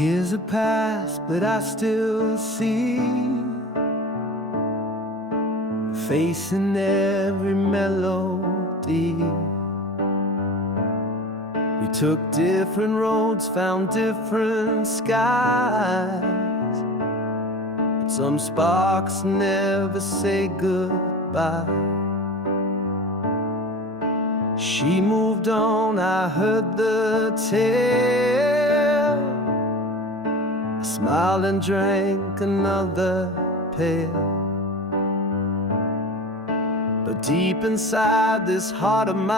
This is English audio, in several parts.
Years have passed, but I still see your face in every melody. We took different roads, found different skies, but some sparks never say goodbye. She moved on, I heard the tale. I smiled and drank another pail. But deep inside this heart of mine,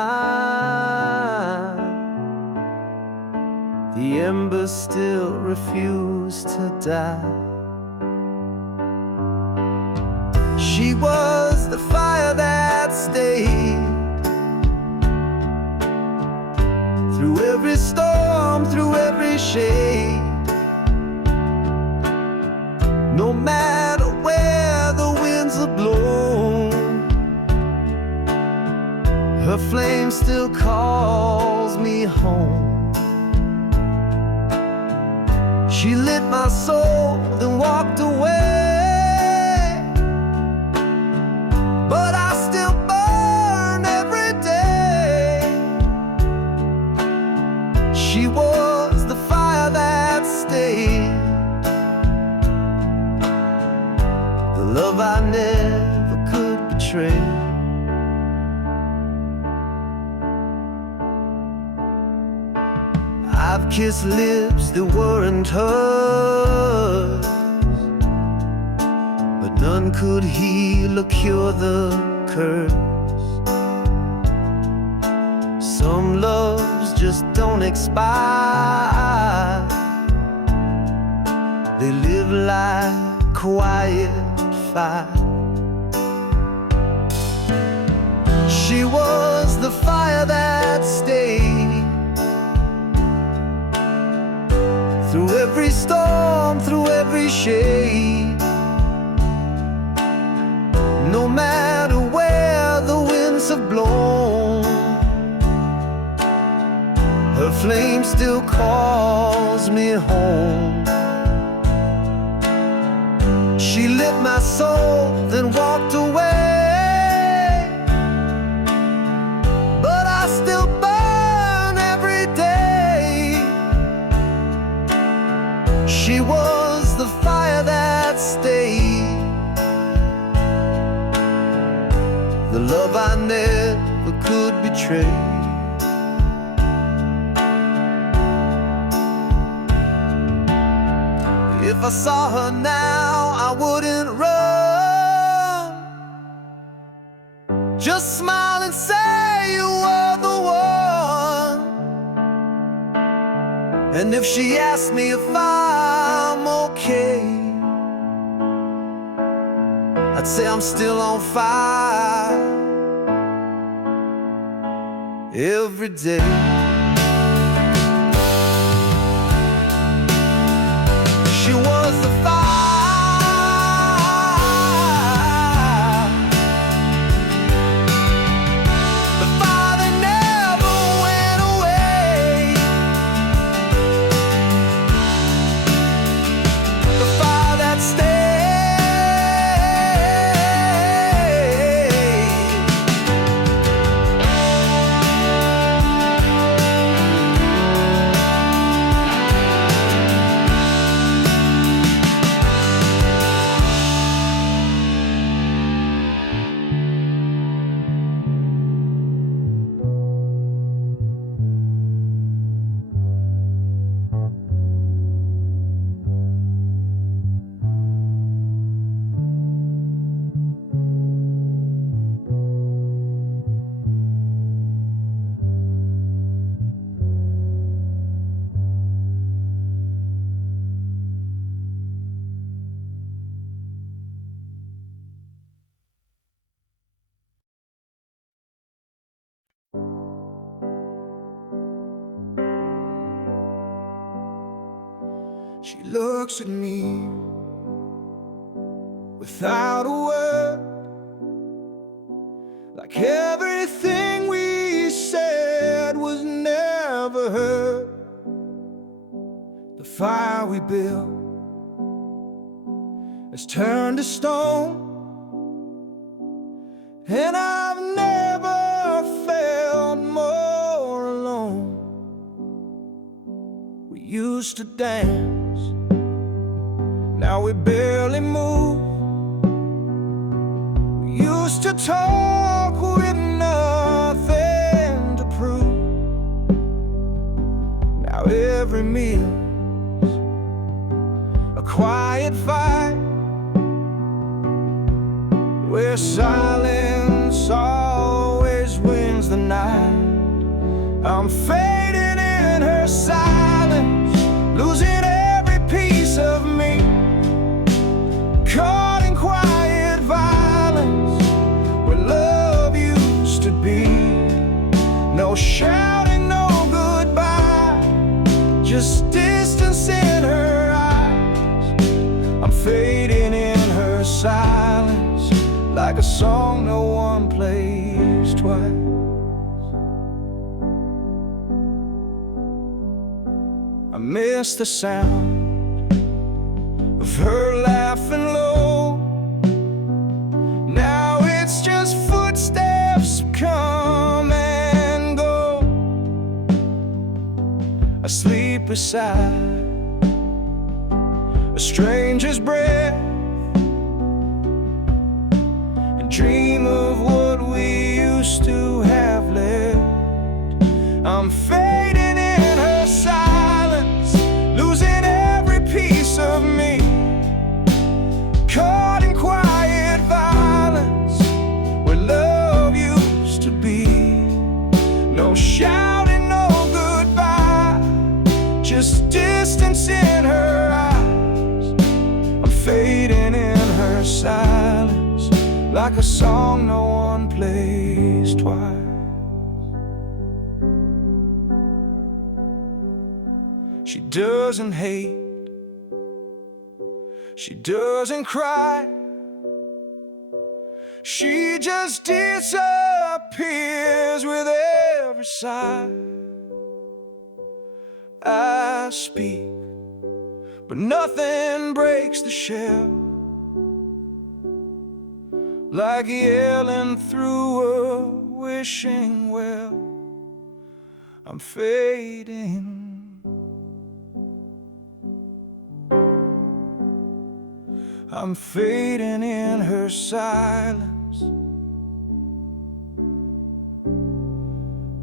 the embers still refuse to die. She was the fire that stayed through every storm, through every shade. No matter where the winds have blown, her flame still calls me home. She lit my soul, then walked away, but I still burn every day. She was the fire that stayed, the love I never could betray. I've kissed lips that weren't hers, but none could heal or cure the curse. Some loves just don't expire, they live like quiet fire. She was the fire that stayed through every storm, through every shade. No matter where the winds have blown, her flame still calls me home. She lit my soul, then walked away, but I still burn every day. She was the fire that stayed, the love I never could betray. If I saw her now, I wouldn't run, just smile and say you were the one. And if she asked me if I'm okay, I'd say I'm still on fire every day. She was the fire, the fire that never went away, the fire that stayed. She looks at me without a word, like everything we said was never heard. The fire we built has turned to stone, and I've never felt more alone. We used to dance, now we barely move. We used to talk with nothing to prove. Now every meal's a quiet fight, where silence always wins the night. I'm fading in her silence, losing every piece of me, caught in quiet violence, where love used to be. No shouting, no goodbye, just distance in her eyes. I'm fading in her silence, like a song no one plays twice. I miss the sound of her laughing low. Now it's just footsteps come and go. I sleep beside a stranger's breath, dream of what we used to have left. I'm fading in her silence, losing every piece of me, caught in quiet violence, where love used to be. No shouting, no goodbye, just distance in her eyes. I'm fading in her silence, like a song no one plays twice. She doesn't hate, she doesn't cry, she just disappears with every sigh. I speak, but nothing breaks the shell, like yelling through a wishing well. I'm fading, I'm fading in her silence,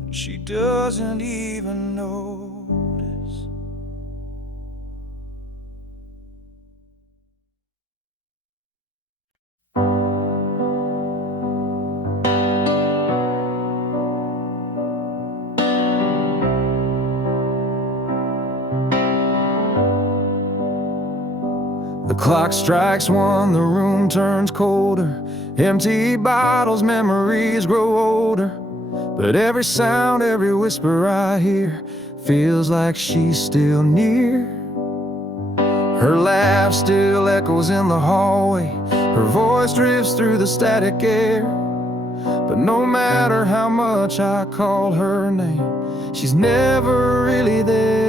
and she doesn't even notice. The clock strikes 1, the room turns colder. Empty bottles, memories grow older. But every sound, every whisper I hear feels like she's still near. Her laugh still echoes in the hallway, her voice drifts through the static air. But no matter how much I call her name, she's never really there.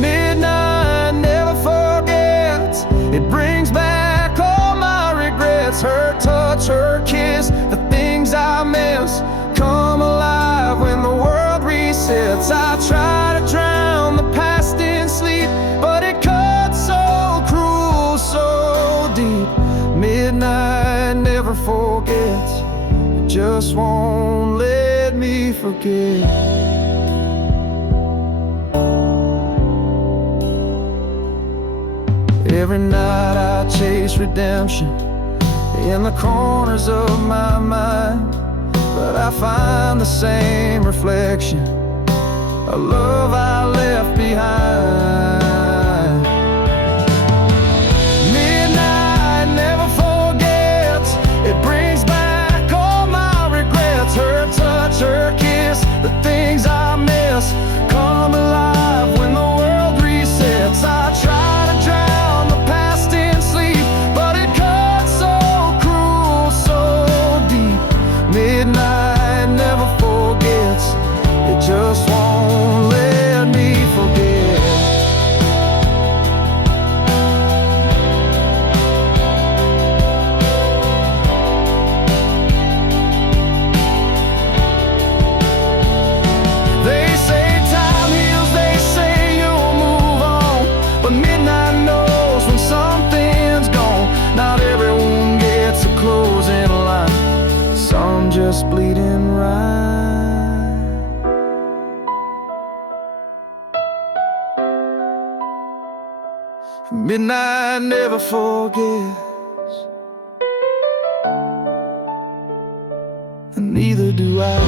Midnight never forgets, it brings back all my regrets. Her touch, her kiss, the things I miss come alive when the world resets. I try to drown the past in sleep, but it cuts so cruel, so deep. Midnight never forgets, it just won't let me forget. Every night I chase redemption in the corners of my mind, but I find the same reflection, a love I left behind. Midnight never forgets, it brings back all my regrets. Her touch, her kiss, the things I miss come alive when the world resets. I try to drown the past in sleep, but it cuts so cruel, so deep. Midnight never forgets, it just won't let just bleeding right. Midnight never forgets, and neither do I.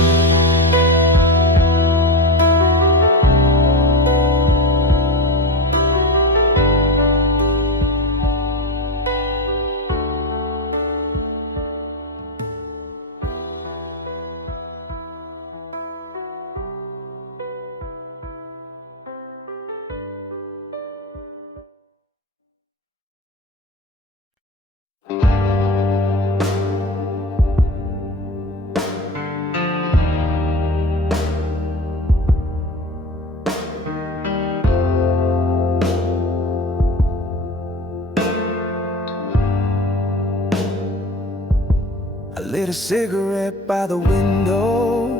I lit a cigarette by the window,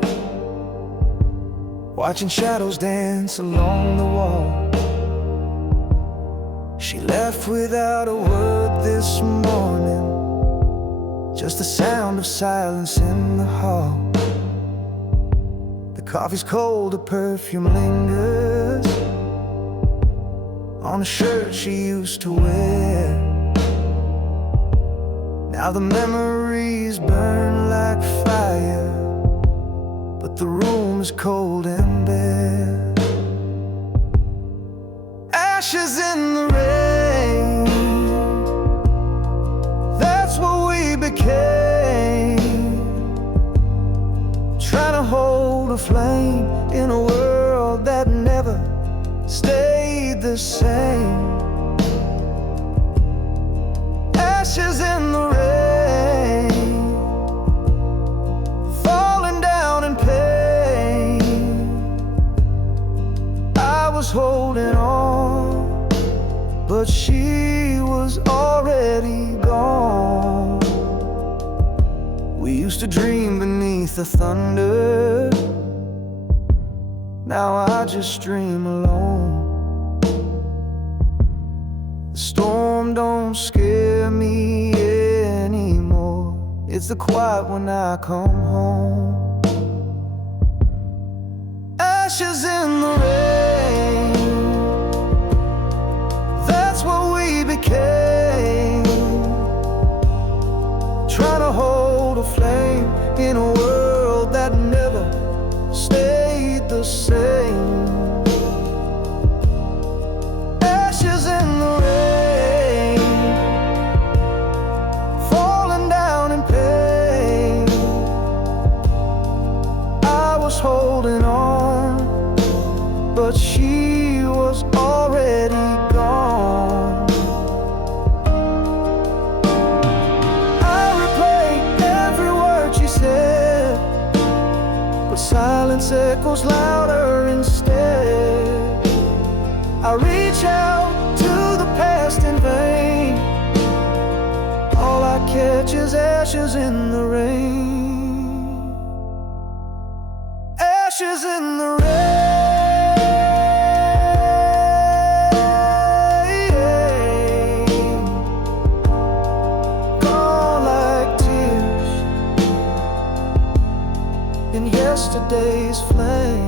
watching shadows dance along the wall. She left without a word this morning, just the sound of silence in the hall. The coffee's cold, the perfume lingers on a shirt she used to wear. Now the memories burn like fire, but the room is cold and bare. Ashes in the rain, that's what we became. Trying to hold a flame in a world that never stayed the same. Ashes in the rain, falling down in pain. I was holding on, but she was already gone. We used to dream beneath the thunder, now I just dream alone. The storm don't scare me anymore, it's the quiet when I come home. Ashes in the rain, that's what we became. Trying to hold a flame in a world that never stayed the same. Ashes in the rain, falling down in pain. I was holding on, but she was already gone. I replayed every word she said, but silence echoes louder instead. I reach out to the past in vain, all I catch is ashes in the rain. Ashes in the rain, gone like tears in yesterday's flame.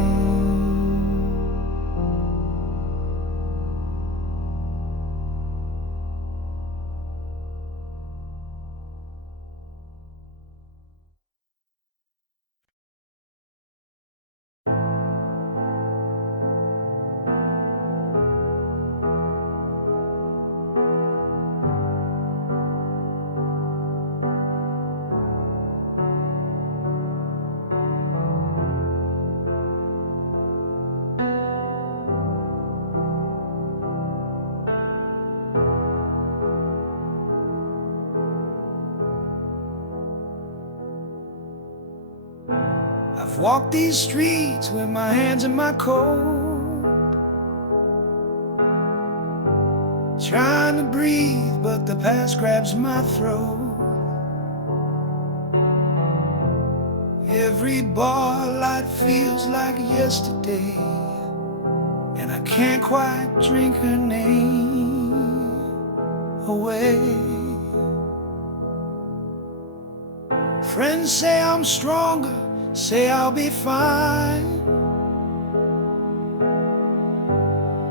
I've walked these streets with my hands in my coat, trying to breathe, but the past grabs my throat. Every bar light feels like yesterday, and I can't quite drink her name away. Friends say I'm stronger, say I'll be fine,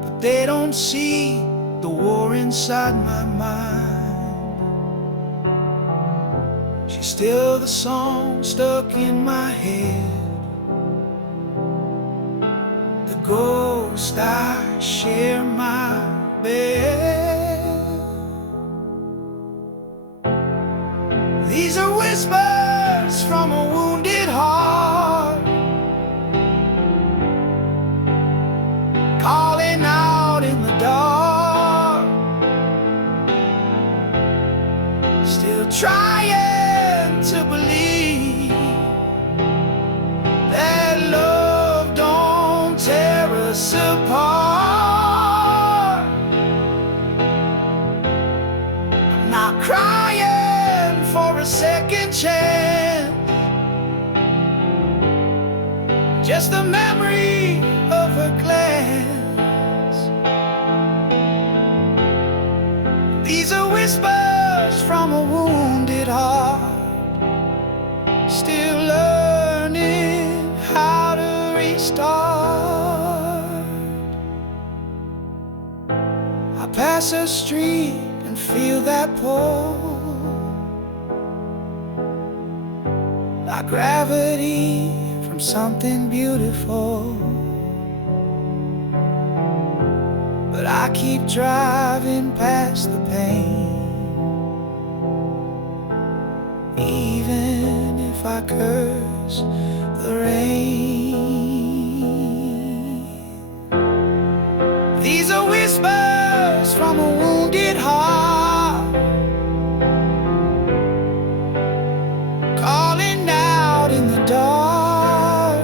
but they don't see the war inside my mind. She's still the song stuck in my head, the ghost I share my bed. These are whispers from a wounded heart, calling out in the dark, still trying to believe that love don't tear us apart. I'm not crying for a second chance, just the memory of her glance. These are whispers from a wounded heart, still learning how to restart. I pass a street and feel that pull, like gravity from something beautiful. But I keep driving past the pain, even if I curse the rain. These are whispers from a wounded heart, calling out in the dark,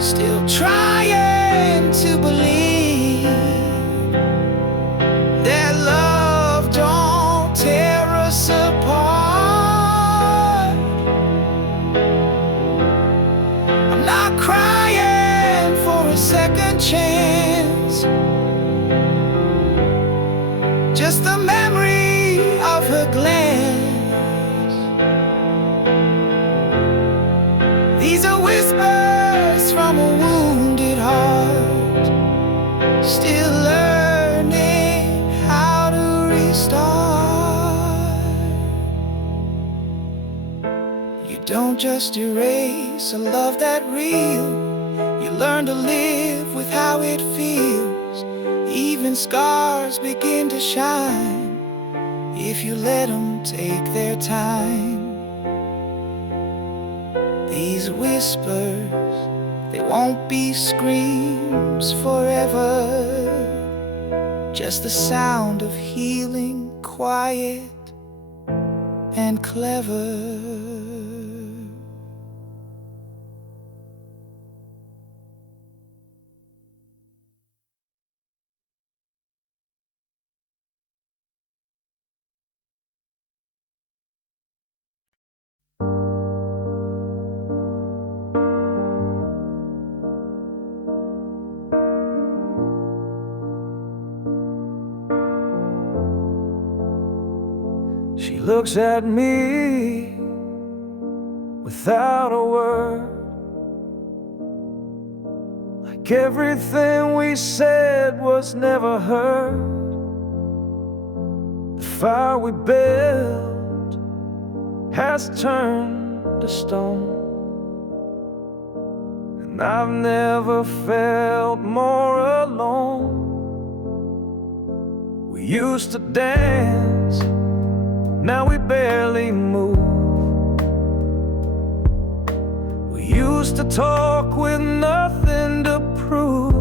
still trying to believe that love don't tear us apart. I'm not crying for a second chance, just the memory of her glance. These are whispers from a wounded heart, still learning how to restart. You don't just erase a love that real, you learn to live with how it feels. Even scars begin to shine if you let them take their time. These whispers, they won't be screams forever, just the sound of healing, quiet and clever. She looks at me without a word, like everything we said was never heard. The fire we built has turned to stone, and I've never felt more alone. We used to dance, now we barely move. We used to talk with nothing to prove.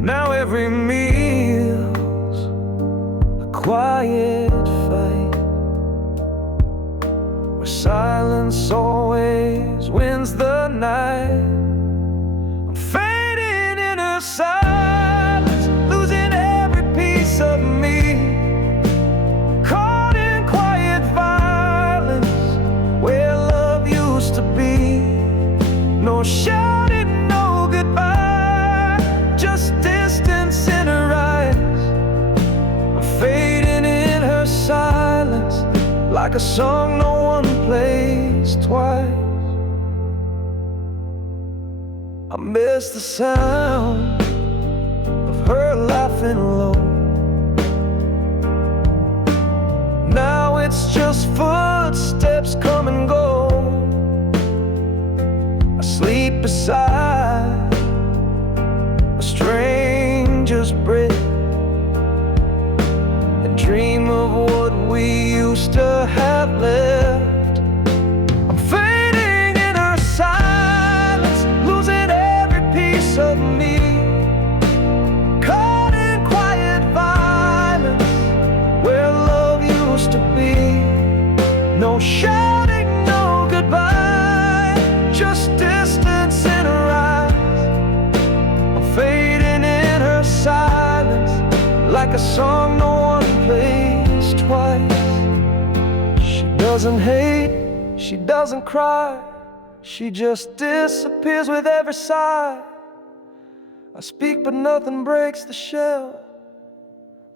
Now every meal's a quiet fight, where silence always wins the night. I'm fading in her silence, losing every piece of me. No shouting, no goodbye, just distance in her eyes. I'm fading in her silence. like a song no one plays twice. I miss the sound of her laughing low. Now it's just footsteps come and go. I sleep beside a stranger's bed and dream of what we used to have left. I'm fading in her silence, losing every piece of me, caught in quiet violence where love used to be. No shouting, no goodbye, just distance in her eyes. I'm fading in her silence, like a song no one plays twice. She doesn't hate, she doesn't cry, she just disappears with every sigh. I speak but nothing breaks the shell,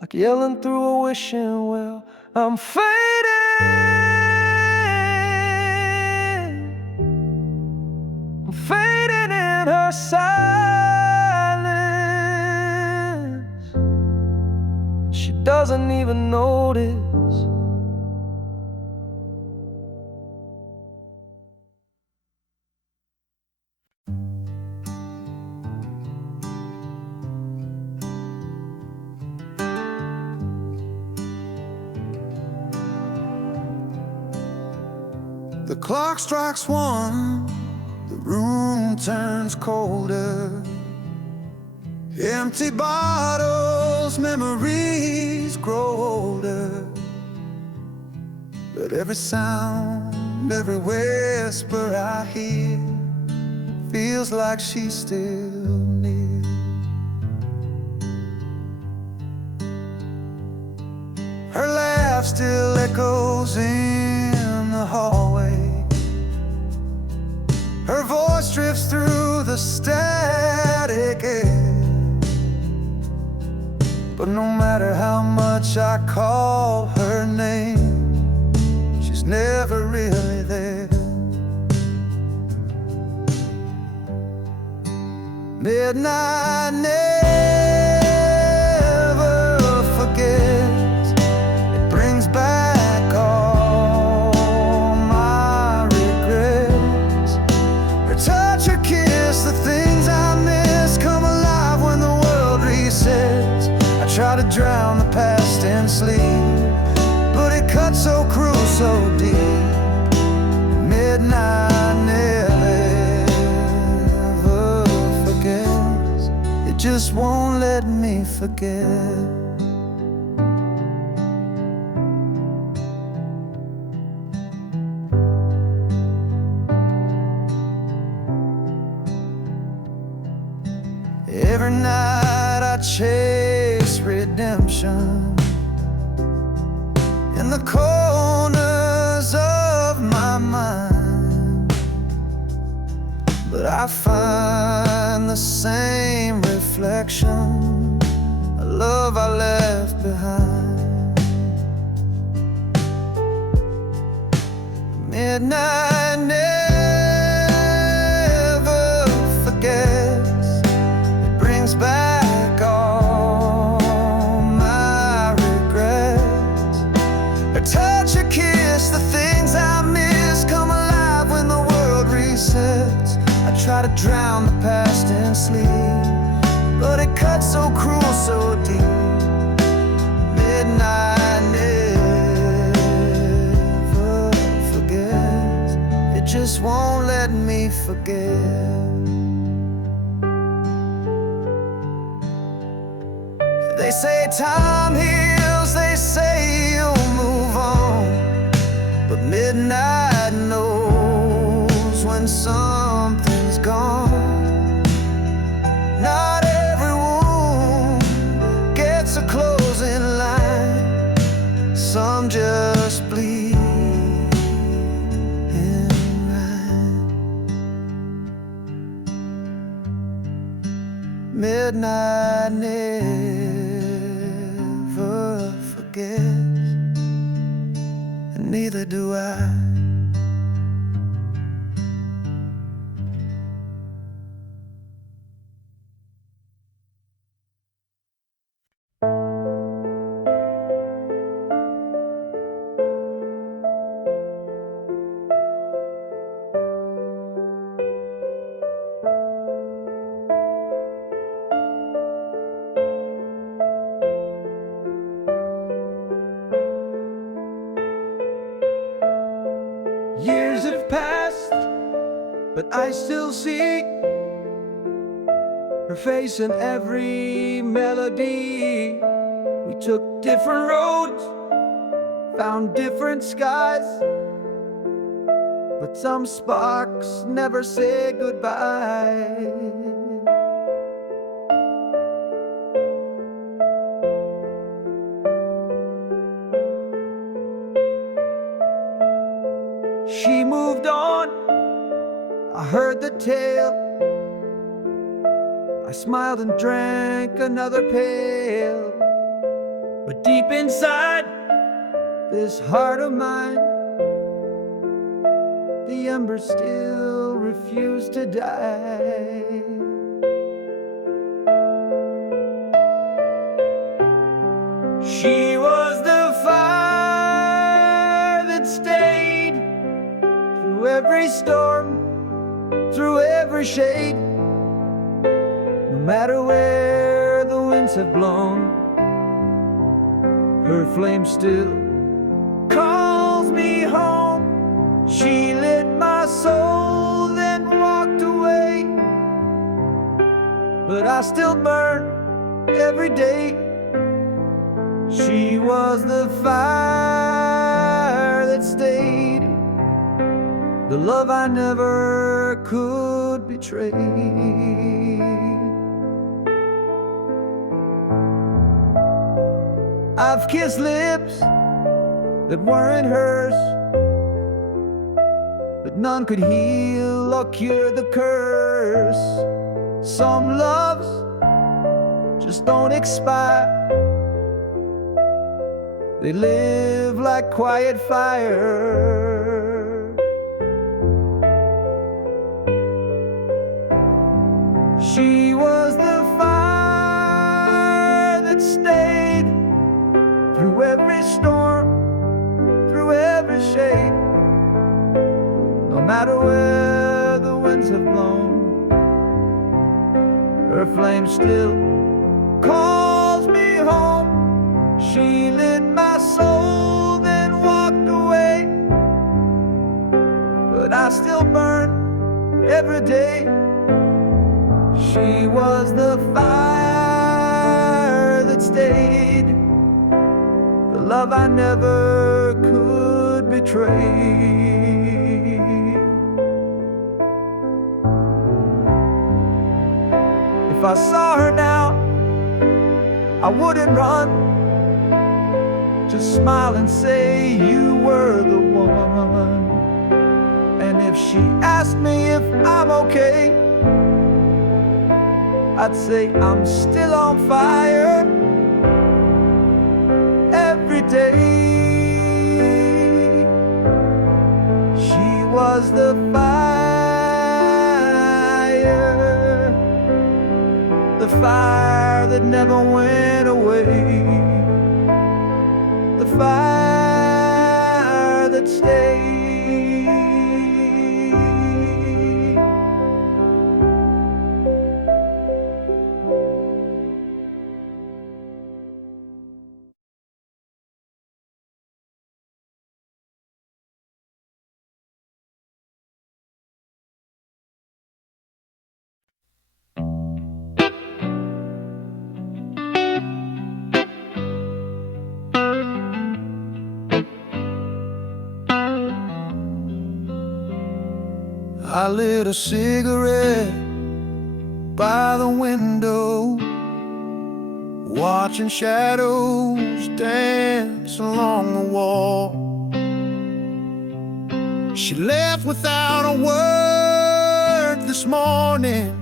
like yelling through a wishing well. I'm fading, I'm fading in her silence. She doesn't even notice. The clock strikes 1, the room turns colder. Empty bottles, memories grow older. But every sound, every whisper I hear feels like she's still near. Her laugh still echoes in the hallway. Her voice drifts through the static air. But no matter how much I call her name, she's never really there. Midnight never forgets. It brings back all my regrets. Her touch, her kiss, the things I miss come alive when the world resets. I try to drown the past in sleep, but it cuts so cruel, so deep. Midnight never forgets. It just won't let me forget. Every night I chase redemption in the corners of my mind, but I find the same reflection, a love I left behind. Midnight never forgets. It brings back all my regrets. Her touch, her kiss, the things I miss come alive when the world resets. I try to drown the past in sleep, but it cuts so cruel, so deep. Midnight never forgets. It just won't let me forget. They say time heals, they say you'll move on, but midnight knows when something's gone. Not every wound gets a closing line. Some just bleed in rhyme. Midnight never forgets, and neither do I. Years have passed, but I still see her face in every melody. We took different roads, found different skies, but some sparks never say goodbye. She moved on, I heard the tale. I smiled and drank another pail. But deep inside this heart of mine, the embers still refuse to die. She was the fire that stayed through every storm, through every shade. No matter where the winds have blown, her flame still calls me home. She lit my soul, then walked away, but I still burn every day. She was the fire that stayed, the love I never could betray. I've kissed lips that weren't hers, but none could heal or cure the curse. Some loves just don't expire, they live like quiet fire. She was the fire that stayed through every storm, through every shade. No matter where the winds have blown, her flame still calls me home. She lit my soul, then walked away, but I still burn every day. She was the fire that stayed, the love I never could betray. If I saw her now, I wouldn't run, just smile and say you were the one. And if she asked me if I'm okay, I'd say I'm still on fire every day. She was the fire, the fire that never went away, the fire that stayed. I lit a cigarette by the window, watching shadows dance along the wall. She left without a word this morning,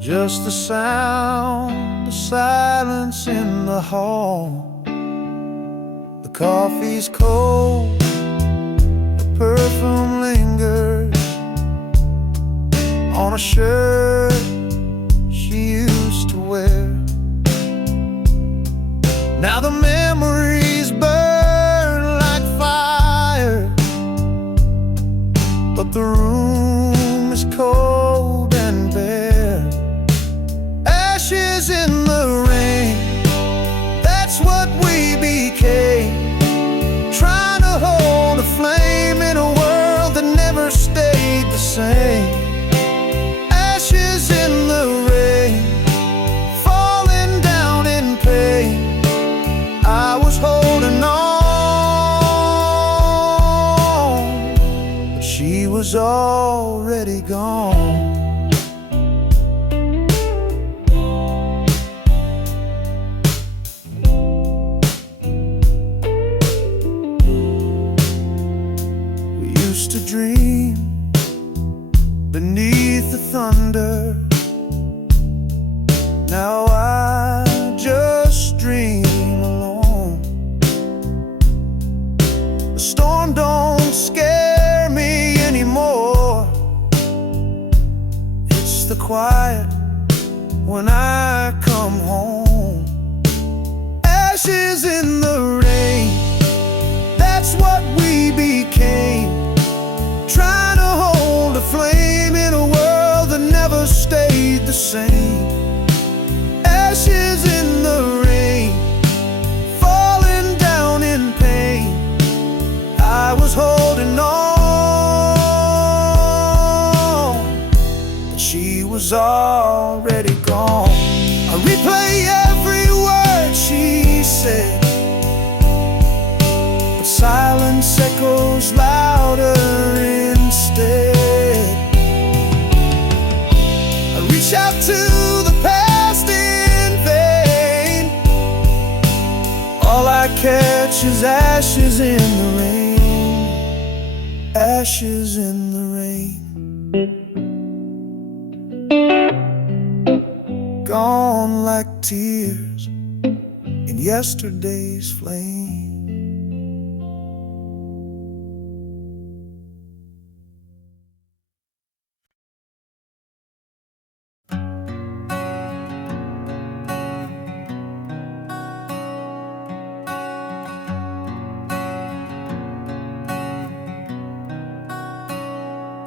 just the sound of silence in the hall. The coffee's cold, the perfume lingers on a shirt she used to wear. Now the memories burn like fire, but the room is cold and bare. Ashes in the rain, that's what we became. Trying to hold a flame in a world that never stayed the same. Ashes in the rain, falling down in pain. I was holding on, but she was already gone. To dream beneath the thunder. Now I just dream alone. The storm don't scare me anymore. It's the quiet when I come home. Ashes in the rain, that's what we became. Trying to hold a flame in a world that never stayed the same. Ashes in the rain, falling down in pain. I was holding on, but she was already gone. I replay every word she said, but silence echoes louder instead. I reach out to the past in vain. All I catch is ashes in the rain. Ashes in the rain. Gone like tears in yesterday's flame.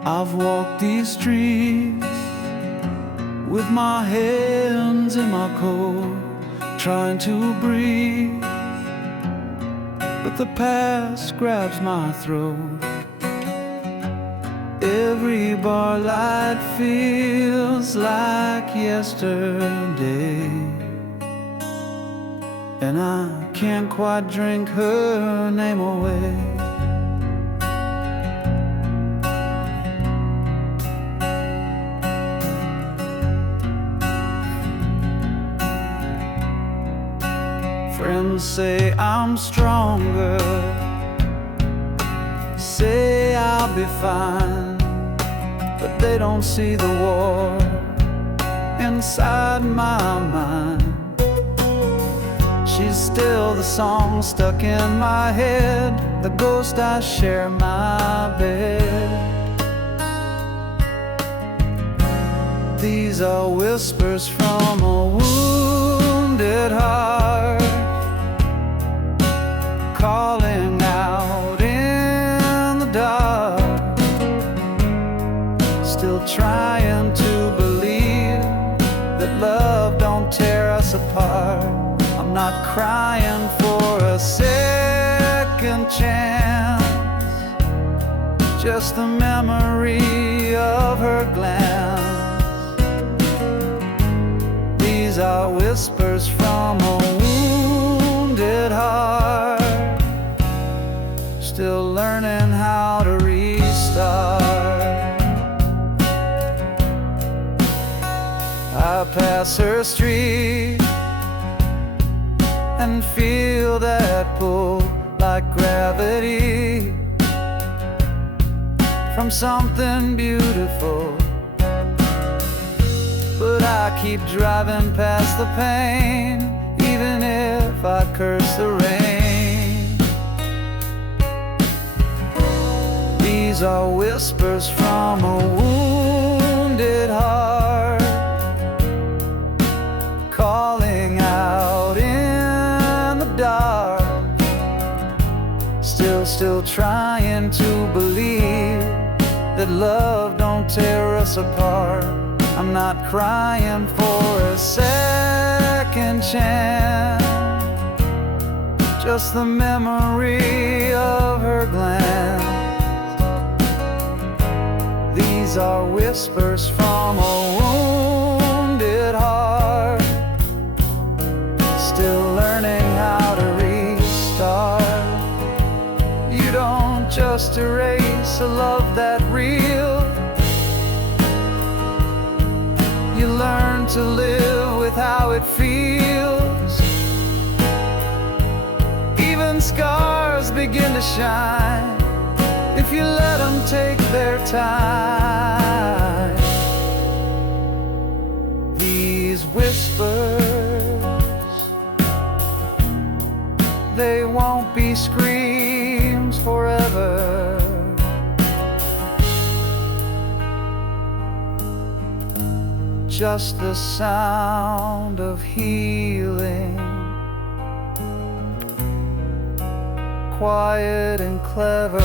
I've walked these streets with my hands in my coat, trying to breathe, but the past grabs my throat. Every bar light feels like yesterday, and I can't quite drink her name away. Friends say I'm stronger, say I'll be fine, but they don't see the war inside my mind. She's still the song stuck in my head, the ghost I share my bed. These are whispers from a wounded heart, calling out in the dark, still trying to believe that love don't tear us apart. I'm not crying for a second chance, just the memory of her glance. These are whispers from a wounded heart, still learning how to restart. I pass her street and feel that pull like gravity from something beautiful, but I keep driving past the pain, even if I curse the rain. These are whispers from a wounded heart, calling out in the dark. Still trying to believe that love don't tear us apart. I'm not crying for a second chance, just the memory of her glance. These are whispers from a wounded heart, still learning how to restart. You don't just erase a love that real, you learn to live with how it feels. Even scars begin to shine if you let them take their time. These whispers, they won't be screams forever. Just the sound of healing, quiet and clever.